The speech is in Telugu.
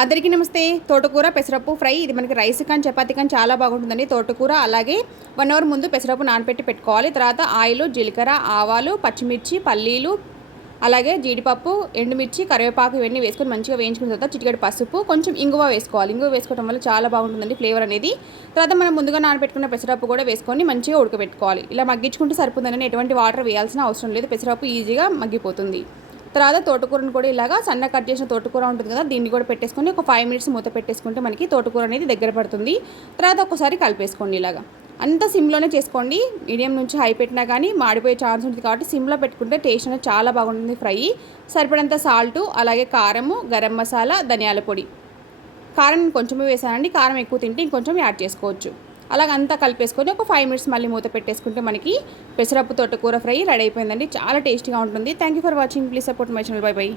అందరికీ నమస్తే. తోటకూర పెసరప్పు ఫ్రై ఇది మనకి రైస్ కానీ చపాతీ కానీ చాలా బాగుంటుందండి. తోటకూర అలాగే 1 అవర్ ముందు పెసరప్పు నానబెట్టి పెట్టుకోవాలి. తర్వాత ఆయిల్, జీలకర్ర, ఆవాలు, పచ్చిమిర్చి, పల్లీలు, అలాగే జీడిపప్పు, ఎండుమిర్చి, కరివేపాకు ఇవన్నీ వేసుకొని మంచిగా వేయించుకున్న తర్వాత చిటికెడు పసుపు, కొంచెం ఇంగువ వేసుకోవాలి. ఇంగువ వేసుకోవడం వల్ల చాలా బాగుంటుందండి ఫ్లేవర్ అనేది. తర్వాత మనం ముందుగా నానబెట్టుకున్న పెసరప్పు కూడా వేసుకొని మంచిగా ఉడకబెట్టుకోవాలి. ఇలా మగ్గించుకుంటే సరిపోతుందని ఎటువంటి వాటర్ వేయాల్సిన అవసరం లేదు. పెసరప్పు ఈజీగా మగ్గిపోతుంది. తర్వాత తోటకూరను కూడా ఇలాగా సన్న కట్ చేసిన తోటకూర ఉంటుంది కదా, దీన్ని కూడా పెట్టేసుకొని ఒక 5 మినిట్స్ మూత పెట్టేసుకుంటే మనకి తోటకూర అనేది దగ్గర పడుతుంది. తర్వాత ఒకసారి కలిపేసుకోండి. ఇలాగా అంతా సిమ్లోనే చేసుకోండి. మీడియం నుంచి హై పెట్టినా కానీ మాడిపోయే ఛాన్స్ ఉంటుంది కాబట్టి సిమ్లో పెట్టుకుంటే టేస్ట్ అనేది చాలా బాగుంటుంది ఫ్రై. సరిపడంత సాల్టు, అలాగే కారము, గరం మసాలా, ధనియాల పొడి. కారం కొంచెమే వేసానండి, కారం ఎక్కువ తింటే ఇంకొంచెం యాడ్ చేసుకోవచ్చు. అలాగంతా కలిపేసుకొని ఒక 5 మినిట్స్ మళ్ళీ మూత పెట్టేసుకుంటే మనకి పెసరప్పు తోటకూర ఫ్రై రెడీ అయిపోయిందండి. చాలా టేస్టీగా ఉంటుంది. Thank you for watching. Please support my channel. By by.